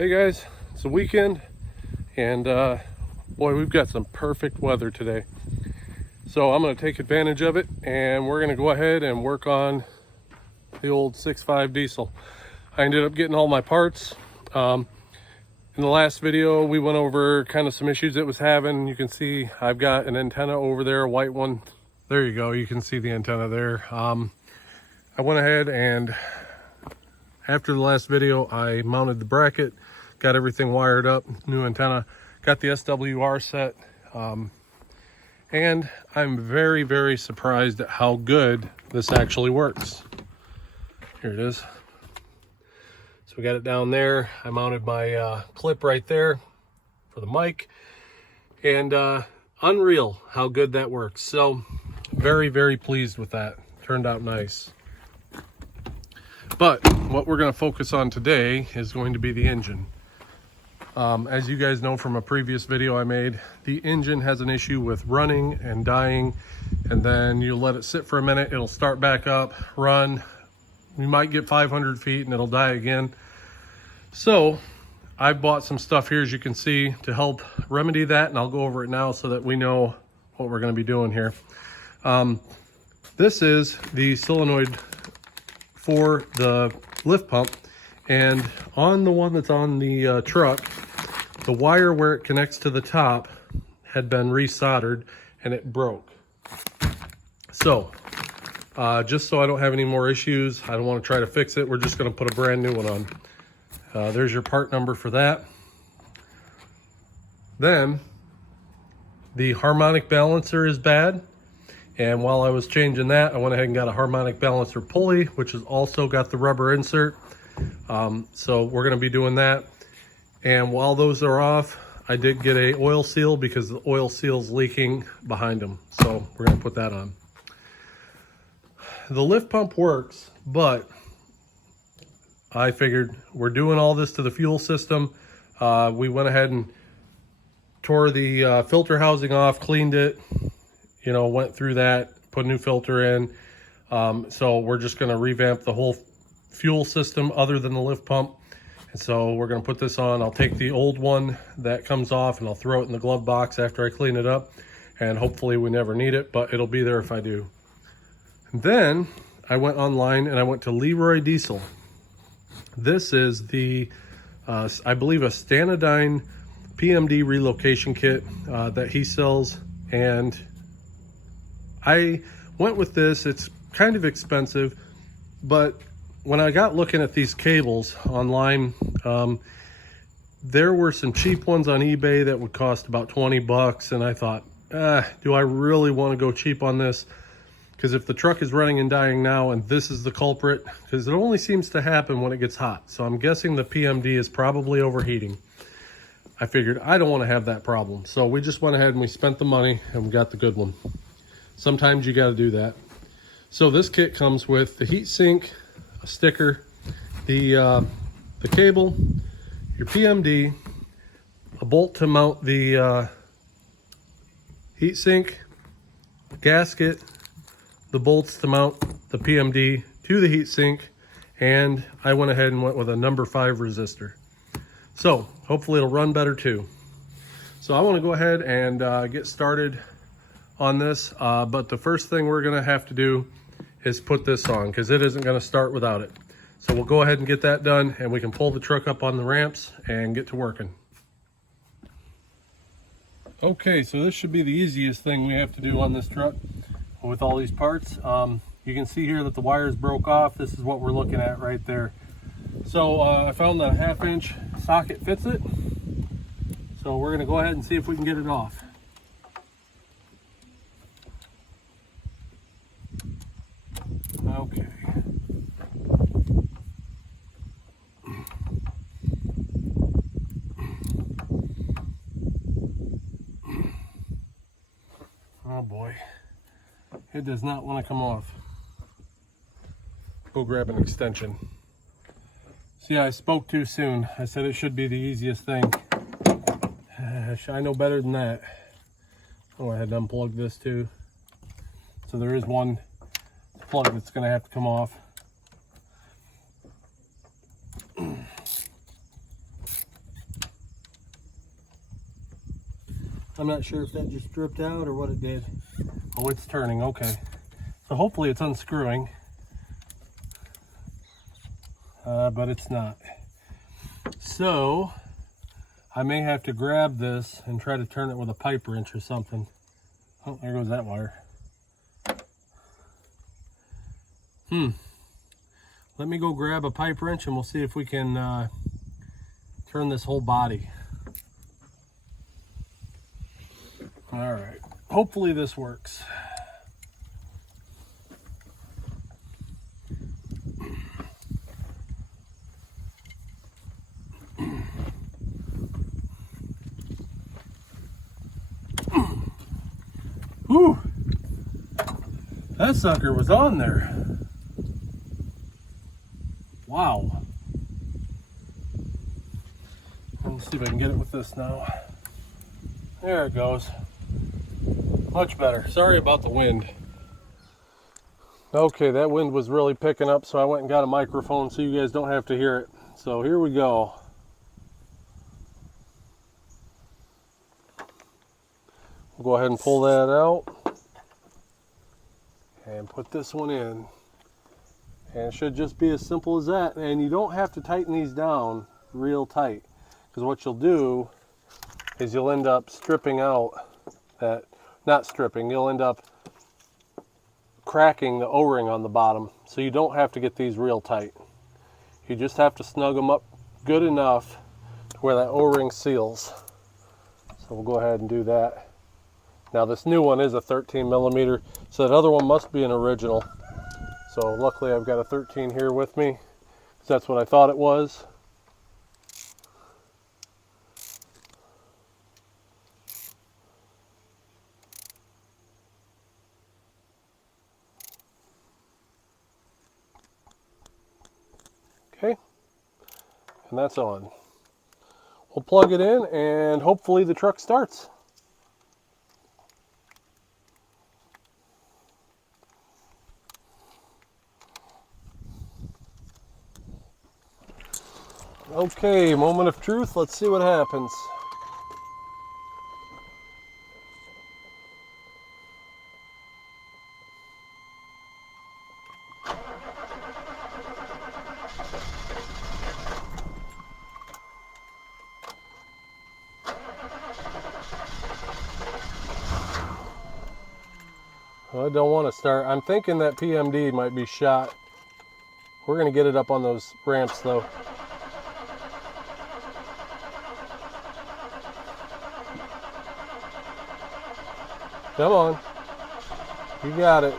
Hey guys, it's the weekend and boy, we've got some perfect weather today. So I'm going to take advantage of it and we're going to go ahead and work on the old 6.5 diesel. I ended up getting all my parts. In the last video, we went over kind of some issues it was having. You can see I've got an antenna over there, a white one. There you go, you can see the antenna there. I went ahead and after the last video, I mounted the bracket, got everything wired up, new antenna, got the SWR set, and I'm very, very surprised at how good this actually works. Here it is. So we got it down there. I mounted my clip right there for the mic, and unreal how good that works. So very, very pleased with that. Turned out nice. But what we're going to focus on today is going to be the engine. As you guys know from a previous video I made, the engine has an issue with running and dying, and then you let it sit for a minute, it'll start back up, run. You might get 500 feet and it'll die again. So I bought some stuff here, as you can see, to help remedy that, and I'll go over it now so that we know what we're going to be doing here. This is the solenoid for the lift pump, and on the one that's on the truck, the wire where it connects to the top had been resoldered and it broke. So just so I don't have any more issues, I don't want to try to fix it, we're just going to put a brand new one on. There's your part number for that. Then the harmonic balancer is bad. And while I was changing that, I went ahead and got a harmonic balancer pulley, which has also got the rubber insert. So we're going to be doing that. And while those are off, I did get a oil seal because the oil seal's leaking behind them. So we're going to put that on. The lift pump works, but I figured we're doing all this to the fuel system. We went ahead and tore the filter housing off, cleaned it. You know, went through that, put a new filter in. So we're just going to revamp the whole fuel system other than the lift pump. And so we're going to put this on. I'll take the old one that comes off and I'll throw it in the glove box after I clean it up. And hopefully we never need it, but it'll be there if I do. And then I went online and I went to Leroy Diesel. This is the, I believe, a Stanadyne PMD relocation kit that he sells. And I went with this. It's kind of expensive, but when I got looking at these cables online, there were some cheap ones on eBay that would cost about 20 bucks. And I thought, do I really want to go cheap on this? Because if the truck is running and dying now and this is the culprit, because it only seems to happen when it gets hot. So I'm guessing the PMD is probably overheating. I figured I don't want to have that problem. So we just went ahead and we spent the money and we got the good one. Sometimes you got to do that. So this kit comes with the heat sink, a sticker, the cable, your PMD, a bolt to mount the heat sink, gasket, the bolts to mount the PMD to the heat sink, and I went ahead and went with a number 5 resistor. So hopefully it'll run better too. So I want to go ahead and get started on this, but the first thing we're going to have to do is put this on because it isn't going to start without it. So we'll go ahead and get that done and we can pull the truck up on the ramps and get to working. Okay, so this should be the easiest thing we have to do on this truck with all these parts. You can see here that the wires broke off. This is what we're looking at right there. So I found the 1/2 inch socket fits it. So we're going to go ahead and see if we can get it off. Okay. Oh boy. It does not want to come off. Go grab an extension. See, I spoke too soon. I said it should be the easiest thing. I know better than that. I'll go ahead and unplug this too. So there is one plug that's going to have to come off. I'm not sure if that just dripped out or what it did. Oh, it's turning, okay. So hopefully it's unscrewing. But it's not. So I may have to grab this and try to turn it with a pipe wrench or something. Oh, there goes that wire. Let me go grab a pipe wrench and we'll see if we can turn this whole body. All right, hopefully this works. Whew, that sucker was on there. Wow. Let's see if I can get it with this now. There it goes. Much better. Sorry about the wind. Okay, that wind was really picking up, so I went and got a microphone so you guys don't have to hear it. So here we go. We'll go ahead and pull that out and put this one in. And it should just be as simple as that. And you don't have to tighten these down real tight, because what you'll do is you'll end up stripping out that, not stripping, you'll end up cracking the O-ring on the bottom. So you don't have to get these real tight. You just have to snug them up good enough to where that O-ring seals. So we'll go ahead and do that. Now this new one is a 13 millimeter, so that other one must be an original. So luckily I've got a 13 here with me, because that's what I thought it was. Okay, and that's on. We'll plug it in and hopefully the truck starts. Okay, moment of truth. Let's see what happens. Well, I don't want to start. I'm thinking that PMD might be shot. We're going to get it up on those ramps though. Come on. You got it.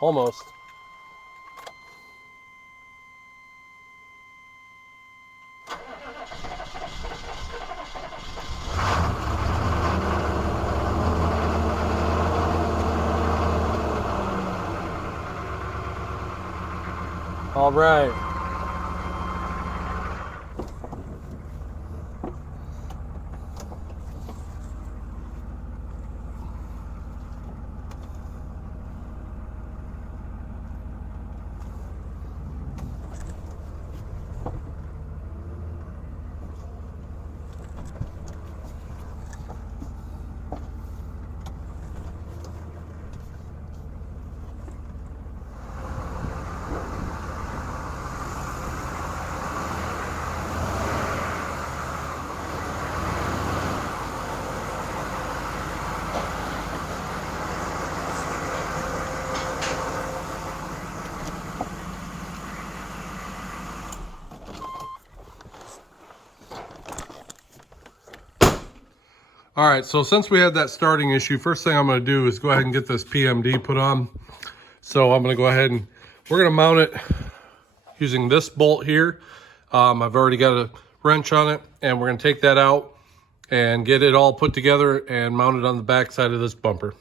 Almost. All right. All right, so since we had that starting issue, first thing I'm going to do is go ahead and get this PMD put on. So I'm going to go ahead and we're going to mount it using this bolt here. I've already got a wrench on it, and we're going to take that out and get it all put together and mount it on the back side of this bumper.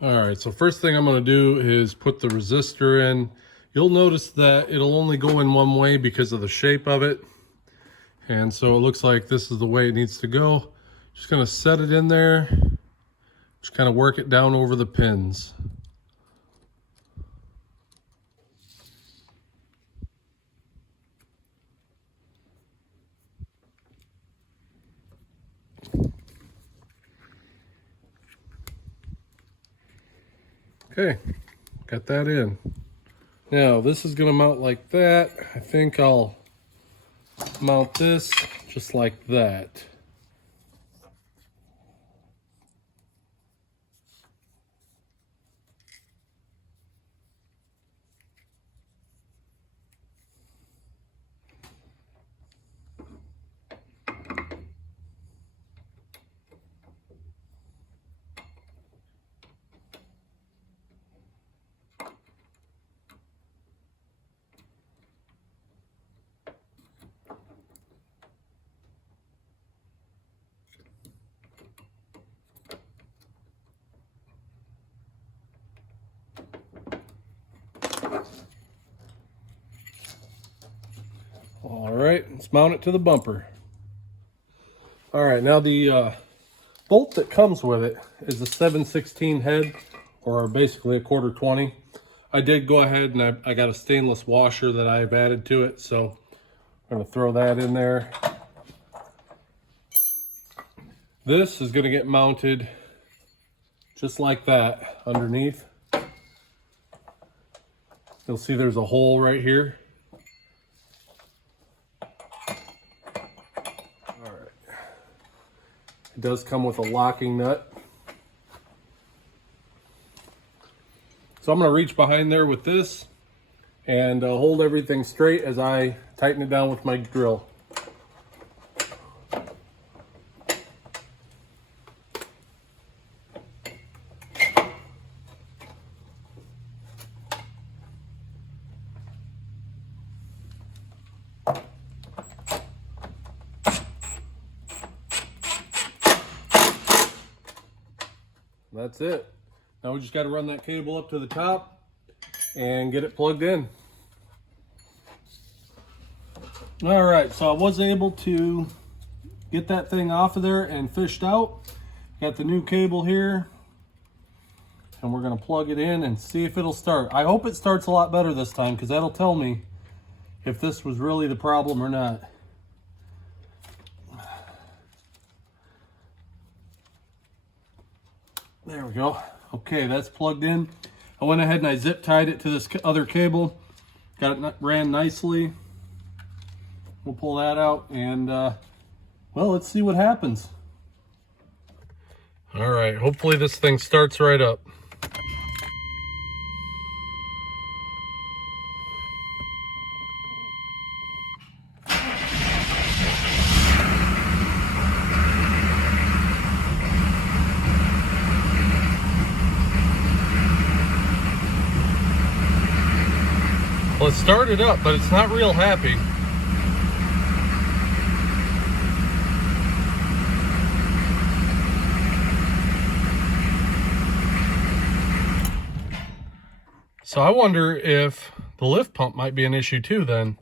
All right, so first thing I'm going to do is put the resistor in. You'll notice that it'll only go in one way because of the shape of it. And so it looks like this is the way it needs to go. Just gonna set it in there. Just kind of work it down over the pins. Okay, got that in. Now this is gonna mount like that. I think I'll mount this just like that. All right, let's mount it to the bumper. All right, now the bolt that comes with it is a 7/16 head, or basically a 1/4-20. I did go ahead and I got a stainless washer that I've added to it, so I'm gonna throw that in there. This is gonna get mounted just like that underneath. You'll see there's a hole right here. It does come with a locking nut. So I'm going to reach behind there with this and hold everything straight as I tighten it down with my drill. That's it. Now we just got to run that cable up to the top and get it plugged in. All right, so I was able to get that thing off of there and fished out. Got the new cable here, and we're going to plug it in and see if it'll start. I hope it starts a lot better this time, because that'll tell me if this was really the problem or not. There we go. Okay, that's plugged in. I went ahead and I zip tied it to this other cable. Got it ran nicely. We'll pull that out and, well, let's see what happens. All right, hopefully this thing starts right up. Well, it started up, but it's not real happy. So I wonder if the lift pump might be an issue too then.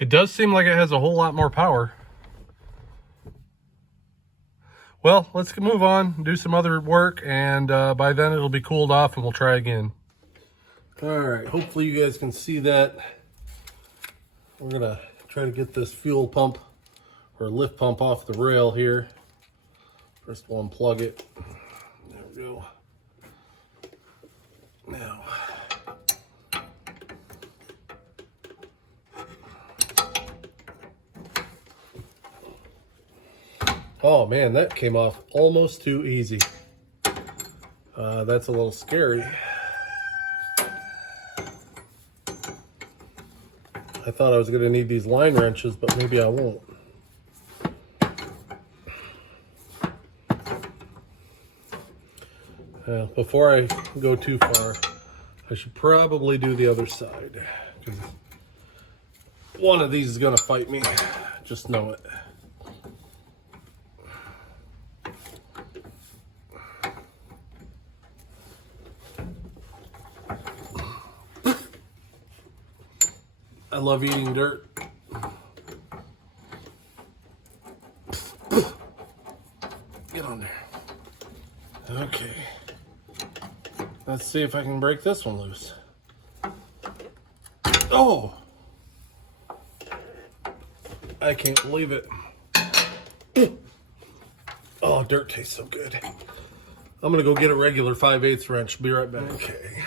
It does seem like it has a whole lot more power. Well, let's move on, do some other work, and by then it'll be cooled off and we'll try again. All right, hopefully you guys can see that. We're gonna try to get this fuel pump or lift pump off the rail here. First we'll unplug it. There we go. Now, oh man, that came off almost too easy. That's a little scary. I thought I was going to need these line wrenches, but maybe I won't. Before I go too far, I should probably do the other side, because one of these is going to fight me. Just know it. I love eating dirt. Get on there. Okay. Let's see if I can break this one loose. Oh! I can't believe it. Oh, dirt tastes so good. I'm gonna go get a regular 5/8 wrench. Be right back. Okay.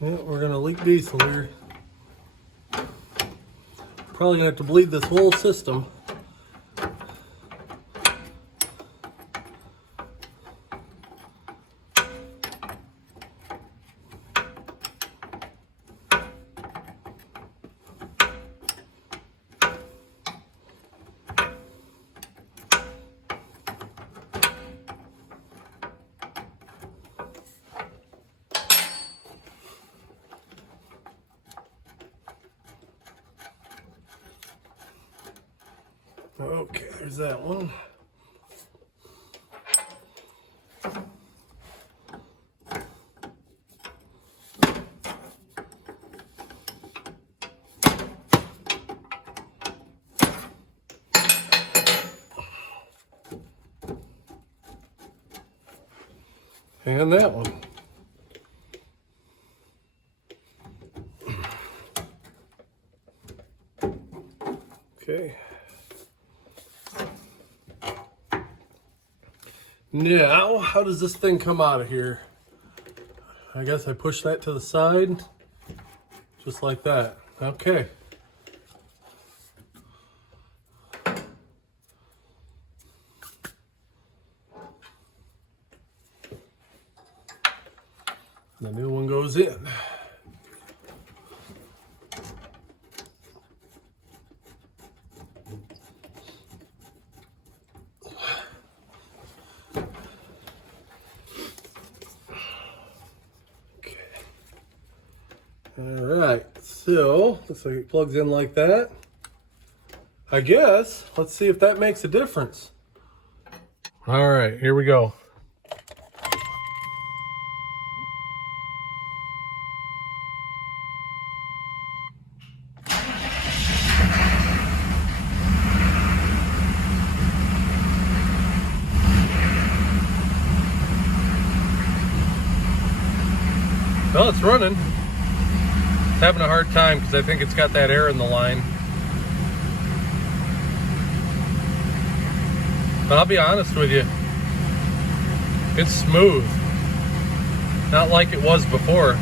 Yeah, we're gonna leak diesel here. Probably gonna have to bleed this whole system. Okay, there's that one. And that one. Okay. Now, how does this thing come out of here? I guess I push that to the side, just like that. Okay. The new one goes in. Alright, so looks like it plugs in like that. I guess, let's see if that makes a difference. Alright, here we go. Well, it's running. It's having a hard time because I think it's got that air in the line. But I'll be honest with you, it's smooth. Not like it was before.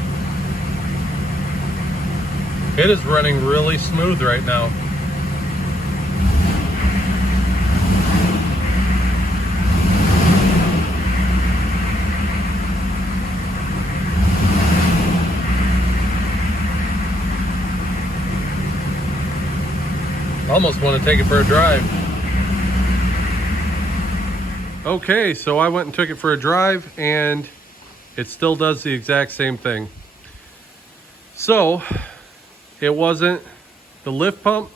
It is running really smooth right now. Almost want to take it for a drive. Okay, so I went and took it for a drive and it still does the exact same thing. So it wasn't the lift pump,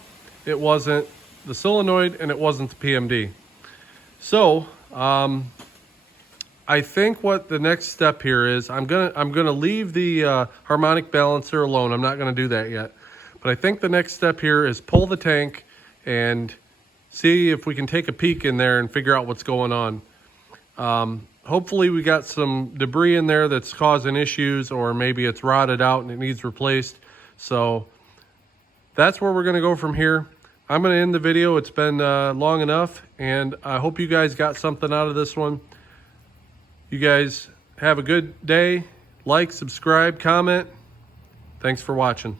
it wasn't the solenoid, and it wasn't the PMD. So I I think what the next step here is, I'm gonna leave the harmonic balancer alone. I'm not gonna do that yet. But I think the next step here is pull the tank and see if we can take a peek in there and figure out what's going on. Hopefully we got some debris in there that's causing issues, or maybe it's rotted out and it needs replaced. So that's where we're gonna go from here. I'm gonna end the video. It's been long enough, and I hope you guys got something out of this one. You guys have a good day. Like, subscribe, comment. Thanks for watching.